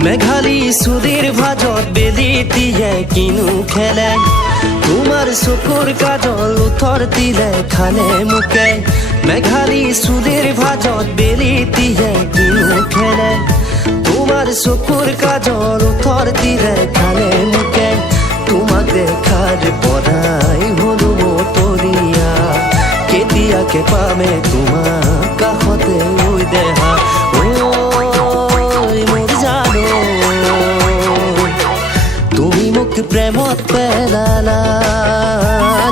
মেঘালী চুলিৰ ভাজত বেলি দিয়ে কিনো খেলে তোমাৰ চকুৰ কাজল উঠৰ দিলে খালে মুকে মেঘালী চুলিৰ ভাজত বেলি দিয়ে কিনো খেলে তোমাৰ চকুৰ কাজল উঠৰ দিলে খালে মুকে তোমাক দেখাৰ পৰাই হলো মতলীয়া কেতিয়াকে পামে তোমাক কাষতে ঐ দেহা প্ৰেমত পেলালা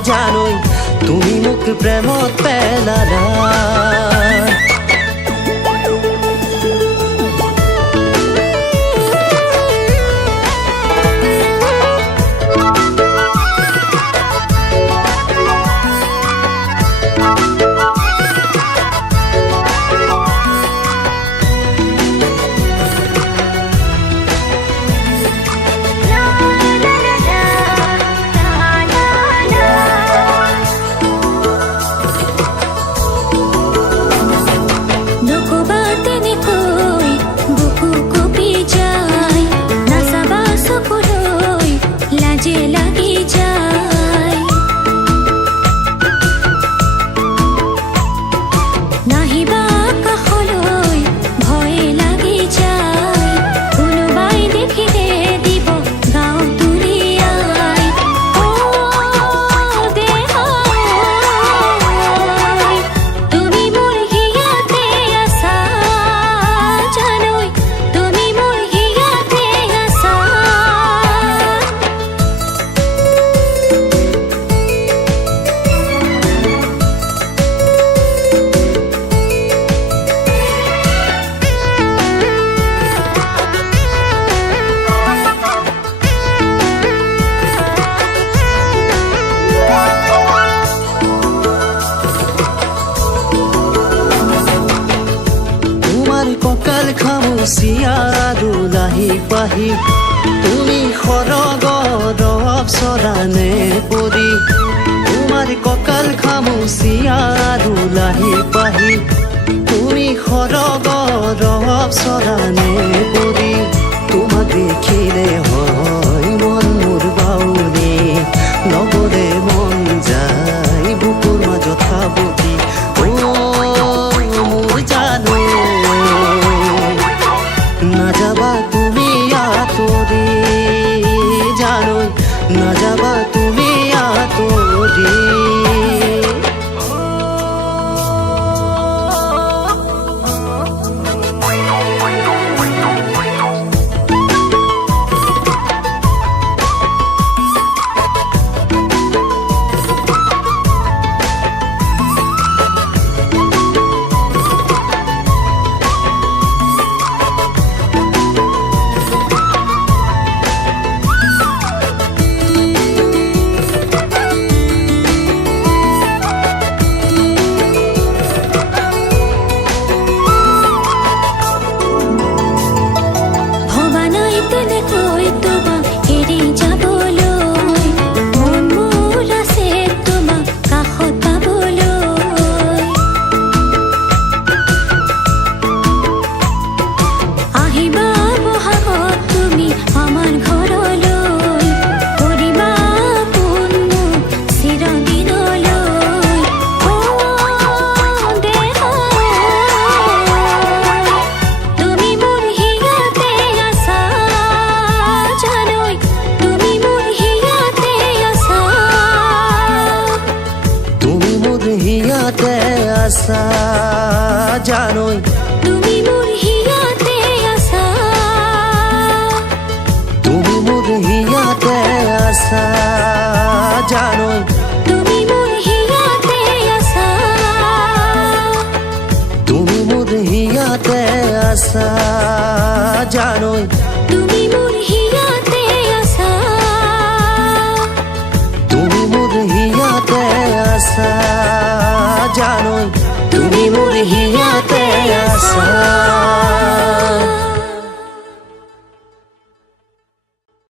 জানোই তুমি মোক প্ৰেমত পেলালা কঁকাল খামুচিয়া আৰু লাহি পাহি তুমি সৰগৰ অপচৰানে পৰি তোমাৰ কঁকাল খামুচিয়া আৰু লাহি পাহি তুমি সৰগৰ অপচৰানে পৰি তোমাক দেখিলে হয় মন মোৰ বাউৰি নগৰে মন যায় বুকুৰ মাজত সাৱটি মোৰ জানো নাযাবা তুমি আঁতৰি জানোই নাযাবা তুমি আঁতৰি আছা জানোই তুমি মোর হিয়াতে আছা আসা জানোই তুমি মোর হিয়াতে আসা তুমি মোর হিয়াতে আসা জানোই তুমি মোর হিয়াতে আসা